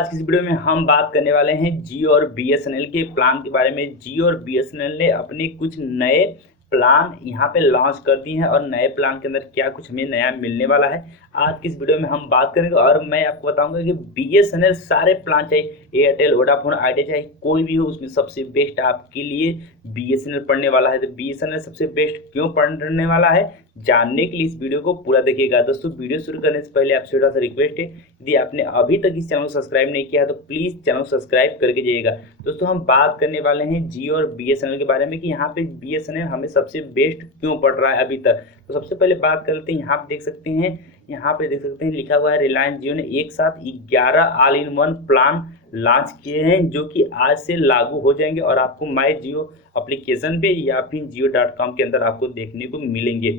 आज की इस वीडियो में हम बात करने वाले हैं जियो और बीएसएनएल के प्लान के बारे में। जियो और बीएसएनएल ने अपने कुछ नए प्लान यहाँ पे लॉन्च कर दिए हैं और नए प्लान के अंदर क्या कुछ हमें नया मिलने वाला है आज की इस वीडियो में हम बात करेंगे। और मैं आपको बताऊंगा कि बीएसएनएल सारे प्लान, चाहे एयरटेल, वोडाफोन, आइडिया, चाहे कोई भी हो, उसमें सबसे बेस्ट आपके लिए बीएसएनएल पड़ने वाला है। तो बीएसएनएल सबसे बेस्ट क्यों पड़ने वाला है, जानने के लिए इस वीडियो को पूरा देखिएगा। दोस्तों, वीडियो शुरू करने से पहले आपसे छोटा सा रिक्वेस्ट है, यदि आपने अभी तक इस चैनल को सब्सक्राइब नहीं किया है तो प्लीज़ चैनल को सब्सक्राइब करके जाइएगा। दोस्तों, हम बात करने वाले हैं जियो और बीएसएनएल के बारे में कि यहाँ पे बीएसएनएल हमें सबसे बेस्ट क्यों पड़ रहा है अभी तक। तो सबसे पहले बात कर लेते हैं, यहाँ पे देख सकते हैं लिखा हुआ है रिलायंस जियो ने एक साथ 11 all in one plan launch किए हैं जो कि आज से लागू हो जाएंगे और आपको माई जियो एप्लीकेशन पे या फिर जियो.com के अंदर आपको देखने को मिलेंगे।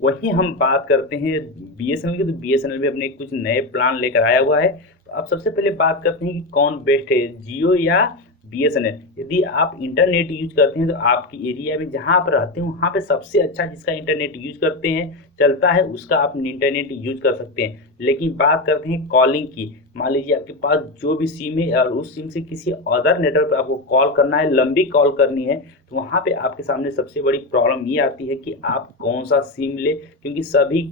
वहीं हम बात करते हैं बीएसएनएल की, तो बीएसएनएल भी अपने कुछ नए प्लान लेकर आया हुआ है। तो अब सबसे पहले बात करते हैं कि कौन बेस्ट है, जियो या बीएसएनएल। यदि आप इंटरनेट यूज करते हैं तो आपकी एरिया में जहां आप रहते हैं वहां पे सबसे अच्छा जिसका इंटरनेट यूज करते हैं चलता है उसका आप इंटरनेट यूज कर सकते हैं। लेकिन बात करते हैं कॉलिंग की, मान लीजिए आपके पास जो भी सिम है और उस सिम से किसी अदर नेटवर्क पर आपको कॉल करना है, लंबी कॉल करनी है, तो वहाँ पे आपके सामने सबसे बड़ी प्रॉब्लम ये आती है कि आप कौन सा सिम ले, क्योंकि सभी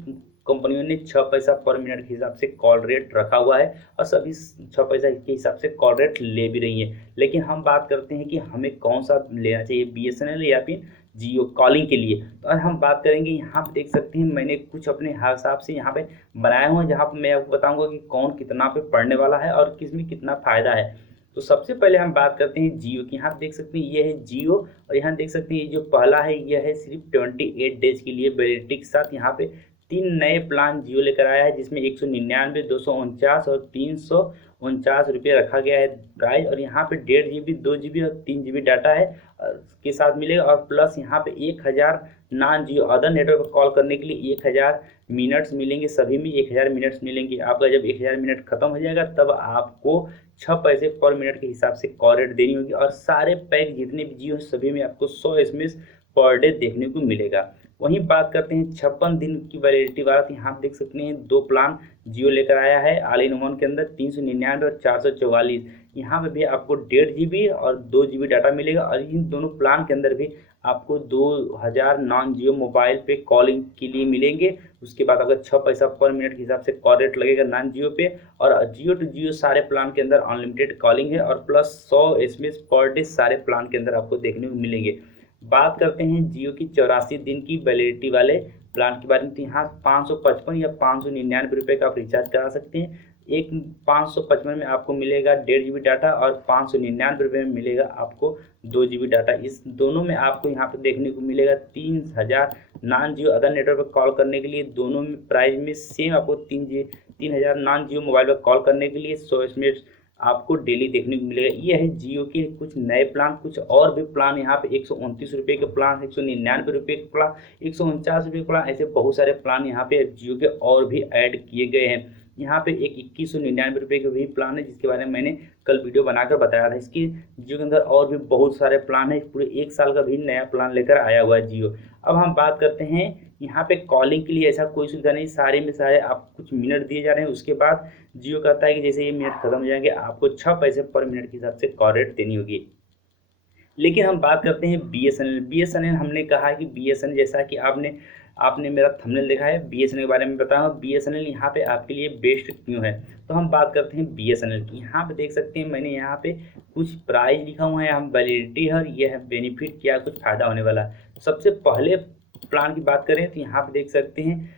कंपनियों ने 6 पैसा पर मिनट के हिसाब से कॉल रेट रखा हुआ है और सभी 6 पैसा के हिसाब से कॉल रेट ले भी रही है। लेकिन हम बात करते हैं कि हमें कौन सा लेना चाहिए, बीएसएनएल या फिर जियो कॉलिंग के लिए। तो आज हम बात करेंगे, यहाँ पे देख सकते हैं मैंने कुछ अपने हिसाब से यहाँ पे बनाए हुए हैं जहाँ पे मैं आपको बताऊंगा कि कौन कितना पे पड़ने वाला है और किस में कितना फायदा है। तो सबसे पहले हम बात करते हैं जियो की। यहाँ देख सकते हैं ये है जियो और यहाँ देख सकते हैं ये जो पहला है यह है सिर्फ 28 डेज के लिए वैलिडिटी के साथ। यहाँ पे 3 नए प्लान जियो लेकर आया है जिसमें 199, 249 और 349 रुपये रखा गया है प्राइस। और यहाँ पे 1.5 GB, 2 GB और 3 GB डाटा है के साथ मिलेगा। और प्लस यहाँ पे 1000 नॉन जियो अदर नेटवर्क पर कॉल करने के लिए 1000 मिनट्स मिलेंगे, सभी में 1000 मिनट्स मिलेंगे। आपका जब 1000 मिनट खत्म हो जाएगा तब आपको 6 पैसे पर मिनट के हिसाब से कॉल रेट देनी होगी। और सारे पैक जितने भी जियो सभी में आपको 100 SMS पर डे देखने को मिलेगा। वहीं बात करते हैं 56 दिन की वैलिडिटी वाला, तो यहाँ देख सकते हैं 2 प्लान जियो लेकर आया है ऑल इन वन के अंदर, 399 और 444। यहाँ पे भी आपको 1.5 GB और 2 GB डाटा मिलेगा। और इन दोनों प्लान के अंदर भी आपको 2000 नॉन जियो मोबाइल पे कॉलिंग के लिए मिलेंगे। उसके बाद अगर 6 पैसा पर मिनट के हिसाब से कॉल रेट लगेगा नॉन जियो पे। और जियो टू जियो सारे प्लान के अंदर अनलिमिटेड कॉलिंग है और प्लस 100 SMS पर डे सारे प्लान के अंदर आपको देखने को मिलेंगे। बात करते हैं जियो की 84 दिन की वैलिडिटी वाले प्लान के बारे में, तो यहाँ 555 या 599 रुपये का आप रिचार्ज करा सकते हैं। एक 555 में आपको मिलेगा 1.5 GB डाटा और 599 रुपये में मिलेगा आपको 2 GB डाटा। इस दोनों में आपको यहाँ पे देखने को मिलेगा 3000 नॉन जियो अदर नेटवर्क पर कॉल करने के लिए। दोनों में प्राइस में सेम आपको 3000 नॉन जियो मोबाइल पर कॉल करने के लिए 100 SMS आपको डेली देखने को मिलेगा। ये है जियो के कुछ नए प्लान। कुछ और भी प्लान यहाँ पे 129 रुपये के प्लान, 199 रुपये के प्लान, 149 रुपये के प्लान, ऐसे बहुत सारे प्लान यहाँ पे जियो के और भी ऐड किए गए हैं। यहाँ पे एक 2199 रुपये का भी प्लान है जिसके बारे में मैंने कल वीडियो बनाकर बताया था। इसकी जियो के अंदर और भी बहुत सारे प्लान है, पूरे 1 साल का भी नया प्लान लेकर आया हुआ है जियो। अब हम बात करते हैं यहाँ पे कॉलिंग के लिए ऐसा कोई सुविधा नहीं, सारे में सारे आप कुछ मिनट दिए जा रहे हैं। उसके बाद जियो कहता है कि जैसे ये मिनट खत्म हो जाएंगे आपको 6 पैसे पर मिनट के हिसाब से कॉल रेट देनी होगी। लेकिन हम बात करते हैं बीएसएनएल। बीएसएनएल हमने कहा कि बीएसएनएल, जैसा कि आपने मेरा थंबनेल देखा है, बीएसएनएल के बारे में बताया। बीएसएनएल यहाँ पे आपके लिए बेस्ट क्यों है, तो हम बात करते हैं बीएसएनएल की। यहाँ पे देख सकते हैं मैंने यहाँ पे कुछ प्राइस लिखा हुआ है, हम वैलिडिटी है और यह है बेनिफिट, क्या कुछ फायदा होने वाला है। सबसे पहले प्लान की बात करें तो यहाँ पे देख सकते हैं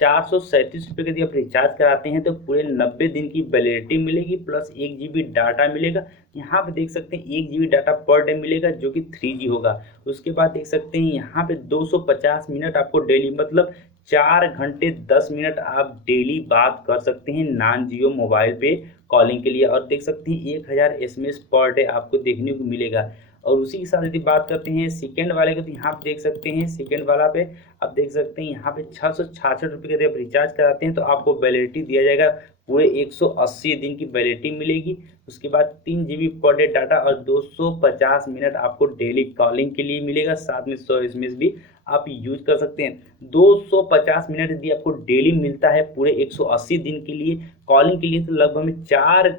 437 रुपये का यदि आप रिचार्ज कराते हैं तो पूरे 90 दिन की वैलिडिटी मिलेगी प्लस 1 GB डाटा मिलेगा। यहाँ पे देख सकते हैं 1 GB डाटा पर डे मिलेगा जो कि 3G होगा। उसके बाद देख सकते हैं यहाँ पे 250 मिनट आपको डेली, मतलब 4 घंटे 10 मिनट आप डेली बात कर सकते हैं नॉन जियो मोबाइल पे कॉलिंग के लिए। और देख सकते हैं 1000 SMS पर डे आपको देखने को मिलेगा। और उसी के साथ यदि बात करते हैं सेकेंड वाले का, तो यहाँ पे देख सकते हैं सेकेंड वाला पे आप देख सकते हैं यहाँ पे 666 रुपये का आप रिचार्ज कराते हैं तो आपको वैलिडिटी दिया जाएगा, पूरे 180 दिन की वैलिडिटी मिलेगी। उसके बाद 3 GB पर डे डाटा और 250 मिनट आपको डेली कॉलिंग के लिए मिलेगा, साथ में 100 SMS भी आप यूज कर सकते हैं। 250 मिनट यदि आपको डेली मिलता है पूरे 180 दिन के लिए कॉलिंग के लिए, तो लगभग में 4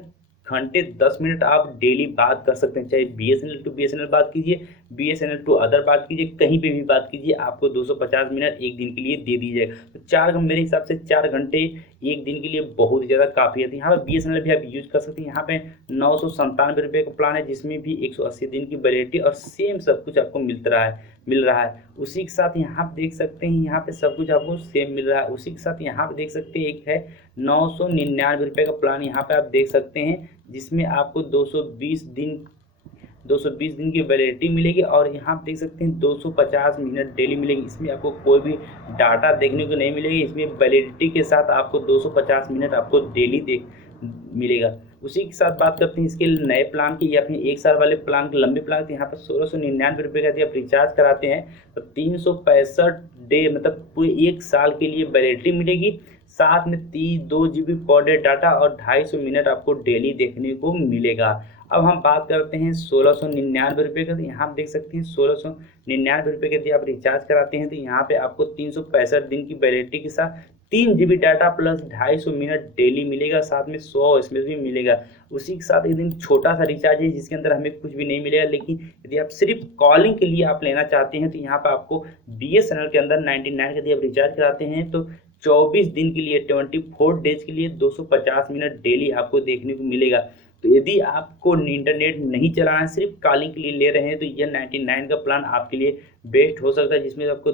घंटे 10 मिनट आप डेली बात कर सकते हैं, चाहे BSNL टू BSNL बात कीजिए, BSNL टू अदर बात कीजिए, कहीं पे भी बात कीजिए, आपको 250 मिनट एक दिन के लिए दे दी जाएगा। तो मेरे हिसाब से 4 घंटे एक दिन के लिए बहुत ज़्यादा काफ़ी है। तो यहाँ पर BSNL भी आप यूज कर सकते हैं। यहाँ पे 997 रुपये का प्लान है, जिसमें भी 180 दिन की वैलिडिटी और सेम सब कुछ आपको मिल रहा है। उसी के साथ यहाँ पे देख सकते हैं, यहाँ पे सब कुछ आपको सेम मिल रहा है। उसी के साथ यहाँ पे देख सकते हैं एक है 999 रुपये का प्लान, यहाँ पे आप देख सकते हैं, जिसमें आपको 220 दिन की वैलिडिटी मिलेगी और यहाँ पे देख सकते हैं 250 मिनट डेली मिलेगी। इसमें आपको कोई भी डाटा देखने को नहीं मिलेगी, इसमें वैलिडिटी के साथ आपको 250 मिनट आपको डेली मिलेगा। उसी के साथ बात करते हैं इसके नए प्लान की या फिर 1 साल वाले प्लान के लंबे प्लान के। यहाँ पर 1699 रुपये का यदि आप रिचार्ज कराते हैं तो 365 डे मतलब पूरे 1 साल के लिए वैलिडिटी मिलेगी, साथ में 2 GB पर डे डाटा और 250 मिनट आपको डेली देखने को मिलेगा। अब हम बात करते हैं 1699 रुपये का। तो यहाँ आप देख सकते हैं 1699 रुपये का यदि आप रिचार्ज कराते हैं तो यहाँ पे आपको 365 दिन की वैलिडिटी के साथ 3 GB data plus 250 minute daily मिलेगा, साथ में 100 SMS भी मिलेगा। उसी के साथ एक दिन छोटा सा रिचार्ज है जिसके अंदर हमें कुछ भी नहीं मिलेगा, लेकिन यदि आप सिर्फ कॉलिंग के लिए आप लेना चाहते हैं तो यहाँ पर आपको BSNL के अंदर 99 का यदि आप रिचार्ज कराते हैं तो 24 दिन के लिए 24 डेज के लिए 250 मिनट डेली आपको देखने को मिलेगा। तो यदि आपको इंटरनेट नहीं चलाना है, सिर्फ कॉलिंग के लिए ले रहे हैं, तो यह 99 का प्लान आपके लिए बेस्ट हो सकता है, जिसमें आपको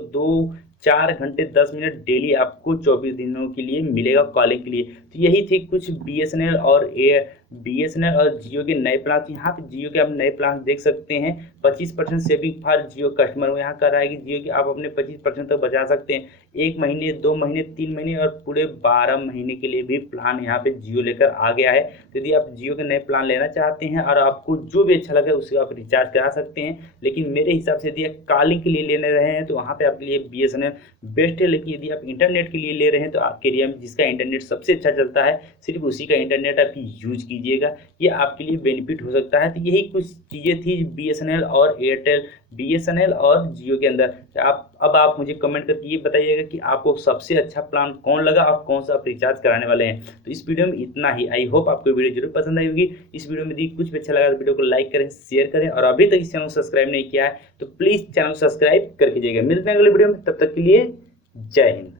4 घंटे 10 मिनट डेली आपको 24 दिनों के लिए मिलेगा कॉलिंग के लिए। तो यही थे कुछ BSNL और जियो के नए प्लान। यहाँ पे जियो के आप नए प्लान देख सकते हैं। 25% सेविंग फॉर जियो कस्टमर यहाँ कर रहा है कि जियो की आप अपने 25% तक बचा सकते हैं। 1 महीने, 2 महीने, 3 महीने और पूरे 12 महीने के लिए भी प्लान यहाँ पे जियो लेकर आ गया है। तो यदि आप जियो के नए प्लान लेना चाहते हैं और आपको जो भी अच्छा लगे उससे आप रिचार्ज करा सकते हैं, लेकिन मेरे हिसाब से यदि आप कॉलिंग के लिए लेने रहे हैं तो वहाँ पे आपके लिए BSNL बेस्ट है। लेकिन यदि आप इंटरनेट के लिए ले रहे हैं तो आपके एरिया में जिसका इंटरनेट सबसे अच्छा चलता है सिर्फ उसी का इंटरनेट आप यूज कीजिएगा, ये आपके लिए बेनिफिट हो सकता है। तो यही कुछ चीज़ें थी BSNL और एयरटेल, BSNL और जियो के अंदर। अब आप मुझे कमेंट करके ये बताइएगा कि आपको सबसे अच्छा प्लान कौन लगा और कौन सा आप रिचार्ज कराने वाले हैं। तो इस वीडियो में इतना ही। आई होप आपको वीडियो जरूर पसंद आई होगी। इस वीडियो में यदि कुछ भी अच्छा लगा तो वीडियो को लाइक करें, शेयर करें और अभी तक इस चैनल को सब्सक्राइब नहीं किया है तो प्लीज़ चैनल को सब्सक्राइब कर लीजिएगा। मिलते हैं अगले वीडियो में, तब तक के लिए जय हिंद।